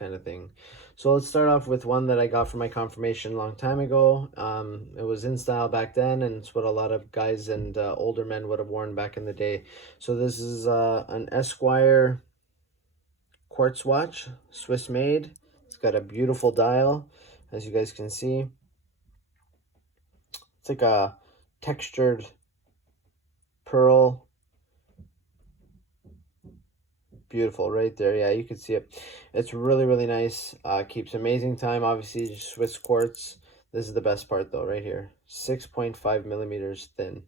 kind of thing. So let's start off with one that I got for my confirmation a long time ago. It was in style back then, and it's what a lot of guys and older men would have worn back in the day. So this is an Esquire quartz watch, Swiss made. It's got a beautiful dial, as you guys can see. It's like a textured pearl. Beautiful right there. Yeah, you can see it. It's really, really nice. Keeps amazing time. Obviously, Swiss quartz. This is the best part though, right here. 6.5 millimeters thin.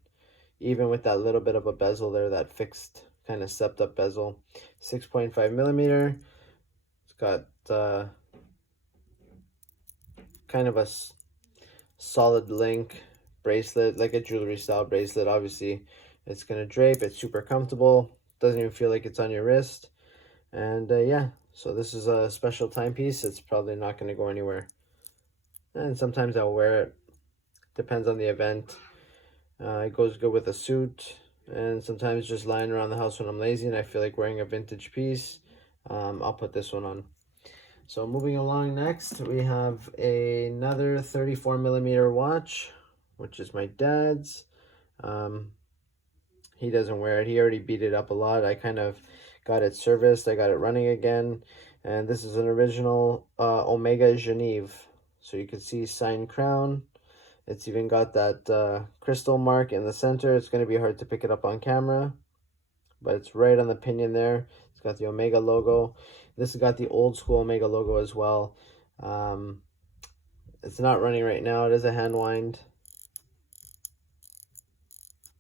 Even with that little bit of a bezel there, that fixed kind of stepped up bezel. 6.5 millimeter. It's got kind of a solid link bracelet, like a jewelry style bracelet. Obviously, it's going to drape. It's super comfortable. Doesn't even feel like it's on your wrist. And yeah, so this is a special timepiece. It's probably not going to go anywhere. And sometimes I'll wear it. Depends on the event. It goes good with a suit. And sometimes just lying around the house when I'm lazy and I feel like wearing a vintage piece, I'll put this one on. So moving along, next we have another 34 millimeter watch, which is my dad's. He doesn't wear it. He already beat it up a lot. I kind of got it serviced. I got it running again. And this is an original Omega Geneve. So you can see signed crown. It's even got that crystal mark in the center. It's going to be hard to pick it up on camera, but it's right on the pinion there. It's got the Omega logo. This has got the old school Omega logo as well. It's not running right now. It is a hand wind,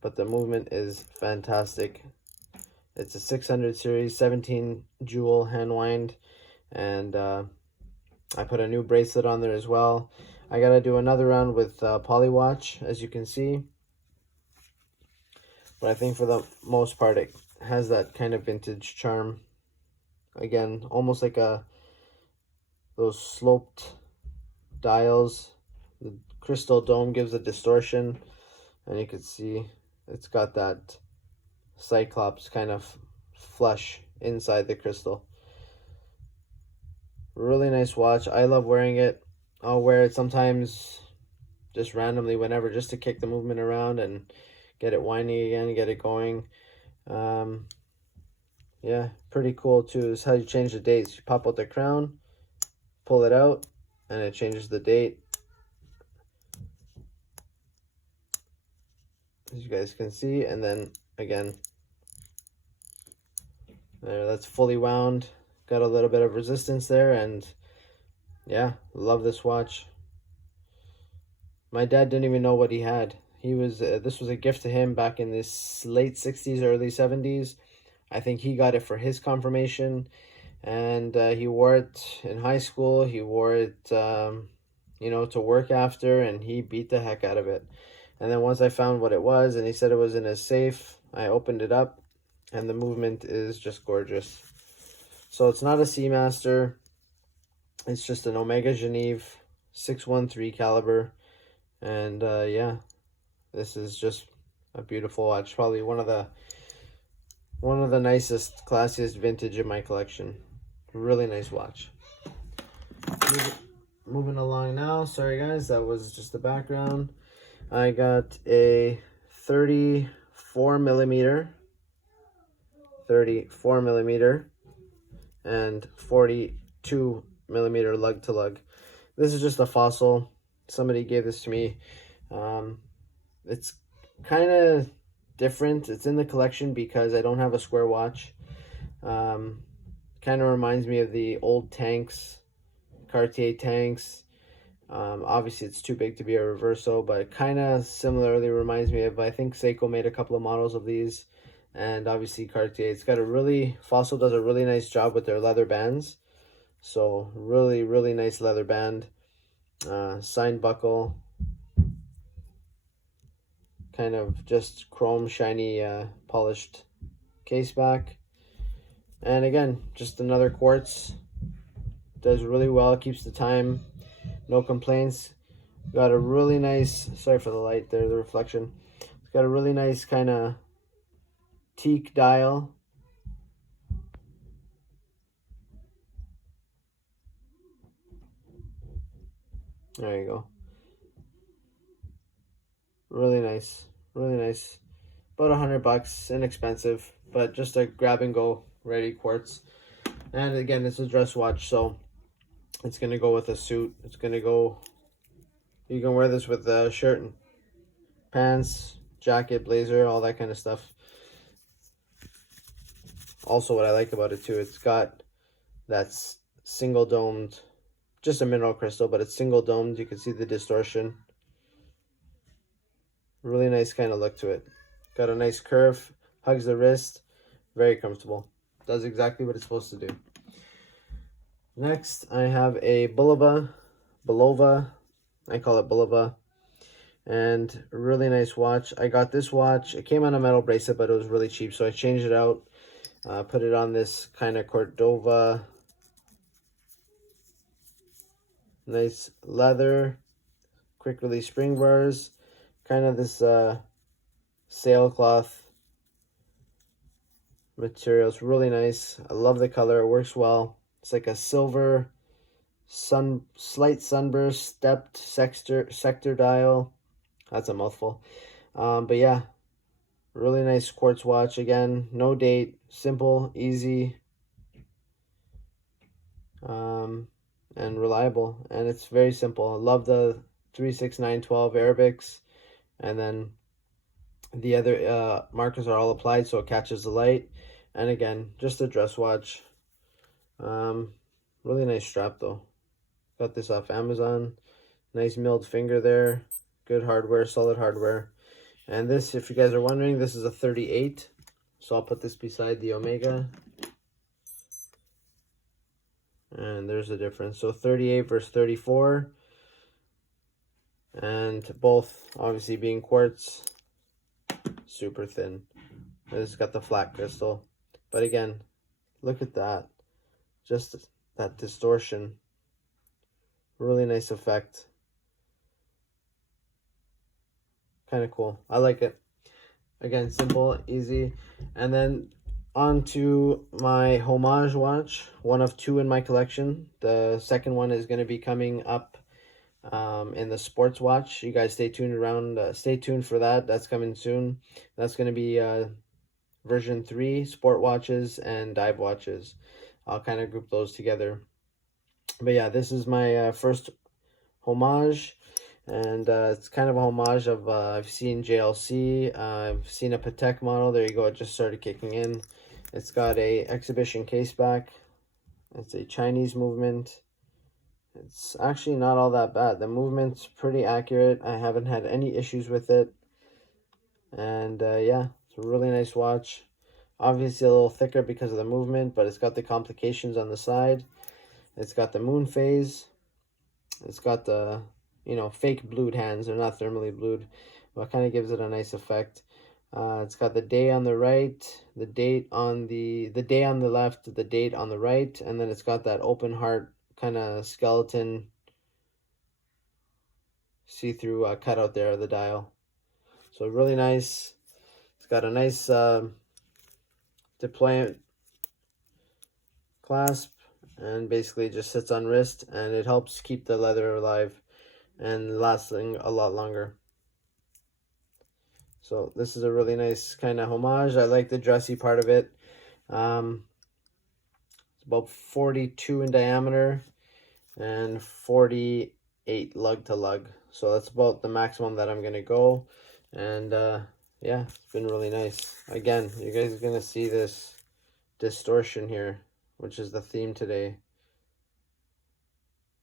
but the movement is fantastic. It's a 600 series, 17 jewel hand wind, and I put a new bracelet on there as well. I gotta do another round with Polywatch, as you can see, but I think for the most part it has that kind of vintage charm. Again, almost like those sloped dials. The crystal dome gives a distortion, and you can see it's got that cyclops kind of flush inside the crystal. Really nice watch. I love wearing it. I'll wear it sometimes just randomly whenever, just to kick the movement around and get it winding again, get it going. Yeah, pretty cool too. This is how you change the dates. You pop out the crown, pull it out, and it changes the date. As you guys can see, and then again, there, that's fully wound. Got a little bit of resistance there, and yeah, love this watch. My dad didn't even know what he had. He was this was a gift to him back in this late 60s, early 70s. I think he got it for his confirmation, and he wore it in high school. He wore it, you know, to work after, and he beat the heck out of it. And then once I found what it was, and he said it was in his safe, I opened it up, and the movement is just gorgeous. So it's not a Seamaster. It's just an Omega Geneve 613 caliber. And yeah, this is just a beautiful watch. Probably one of the nicest, classiest vintage in my collection. Really nice watch. Moving along now. Sorry guys, that was just the background. I got a 34 millimeter and 42 millimeter lug to lug. This is just a fossil. Somebody gave this to me. It's kind of different. It's in the collection because I don't have a square watch. Kind of reminds me of the old tanks, Cartier tanks. Obviously it's too big to be a reverso, but it kind of similarly reminds me of, I think Seiko made a couple of models of these, and obviously Cartier. It's got a really, Fossil does a really nice job with their leather bands. So really, really nice leather band. Signed buckle. Kind of just chrome, shiny, polished case back. And again, just another quartz. Does really well, keeps the time. No complaints. Got a really nice, sorry for the light there, the reflection. It's got a really nice kind of teak dial. There you go. Really nice. Really nice. About $100, inexpensive, but just a grab and go ready quartz. And again, it's a dress watch, so it's gonna go with a suit. It's gonna go. You can wear this with a shirt and pants, jacket, blazer, all that kind of stuff. Also, what I like about it too, it's got that single domed, just a mineral crystal, but it's single domed. You can see the distortion. Really nice kind of look to it. Got a nice curve, hugs the wrist, very comfortable. Does exactly what it's supposed to do. Next, I have a Bulova, I call it Bulova, and a really nice watch. I got this watch, it came on a metal bracelet, but it was really cheap, so I changed it out, put it on this kind of Cordova, nice leather, quick release spring bars, kind of this sailcloth material. It's really nice. I love the color, it works well. It's like a silver slight sunburst stepped sector dial. That's a mouthful. But yeah, really nice quartz watch. Again, no date, simple, easy, and reliable. And it's very simple. I love the 36912 Arabics, and then the other markers are all applied so it catches the light. And again, just a dress watch. Really nice strap though. Got this off Amazon. Nice milled finger there. Good hardware, solid hardware. And this, if you guys are wondering, this is a 38. So I'll put this beside the Omega. And there's the difference. So 38 versus 34. And both obviously being quartz. Super thin. It's got the flat crystal. But again, look at that. Just that distortion. Really nice effect. Kind of cool. I like it. Again, simple, easy. And then on to my homage watch. One of two in my collection. The second one is going to be coming up in the sports watch. You guys stay tuned for that. That's coming soon. That's going to be version 3, sport watches and dive watches. I'll kind of group those together. But yeah, this is my first homage, and it's kind of a homage of I've seen JLC, I've seen a Patek model. There you go, it just started kicking in. It's got a exhibition case back. It's a Chinese movement. It's actually not all that bad. The movement's pretty accurate. I haven't had any issues with it. And yeah, it's a really nice watch. Obviously a little thicker because of the movement, but it's got the complications on the side. It's got the moon phase. It's got the, fake blued hands. They're not thermally blued, but kind of gives it a nice effect. It's got the day on the right, the date on the day on the left, the date on the right, and then it's got that open heart kind of skeleton see-through cutout there of the dial. So really nice. It's got a nice deployment clasp, and basically just sits on wrist, and it helps keep the leather alive and lasting a lot longer. So this is a really nice kind of homage. I like the dressy part of it. It's about 42 in diameter and 48 lug to lug. So that's about the maximum that I'm going to go. And yeah, it's been really nice. Again, you guys are going to see this distortion here, which is the theme today.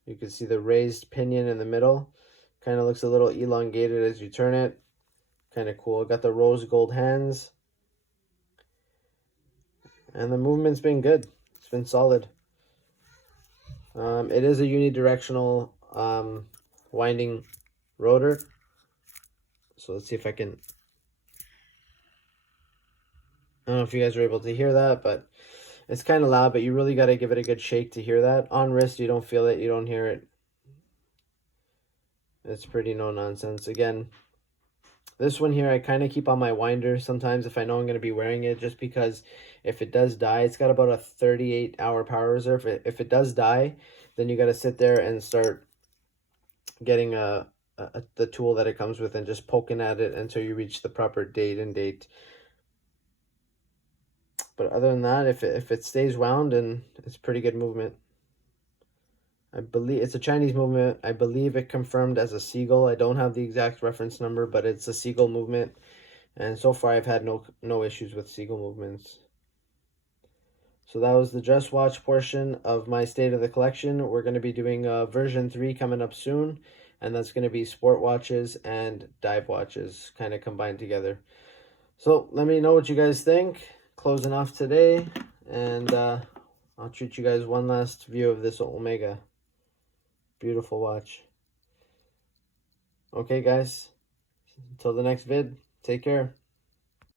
You can see the raised pinion in the middle. Kind of looks a little elongated as you turn it. Kind of cool. Got the rose gold hands. And the movement's been good. It's been solid. It is a unidirectional winding rotor. So let's see if I can... I don't know if you guys are able to hear that, but it's kind of loud, but you really got to give it a good shake to hear that. On wrist, you don't feel it, you don't hear it. It's pretty no nonsense. Again, this one here, I kind of keep on my winder sometimes if I know I'm going to be wearing it, just because if it does die, it's got about a 38-hour power reserve. If it does die, then you got to sit there and start getting the tool that it comes with and just poking at it until you reach the proper date. But other than that, if it stays wound, and it's pretty good movement. I believe it's a Chinese movement. I believe it confirmed as a seagull. I don't have the exact reference number, but it's a seagull movement. And so far, I've had no issues with seagull movements. So that was the dress watch portion of my state of the collection. We're going to be doing version 3 coming up soon. And that's going to be sport watches and dive watches kind of combined together. So let me know what you guys think. Closing off today. And I'll treat you guys one last view of this Omega. Beautiful watch. Okay, guys. Until the next vid, take care.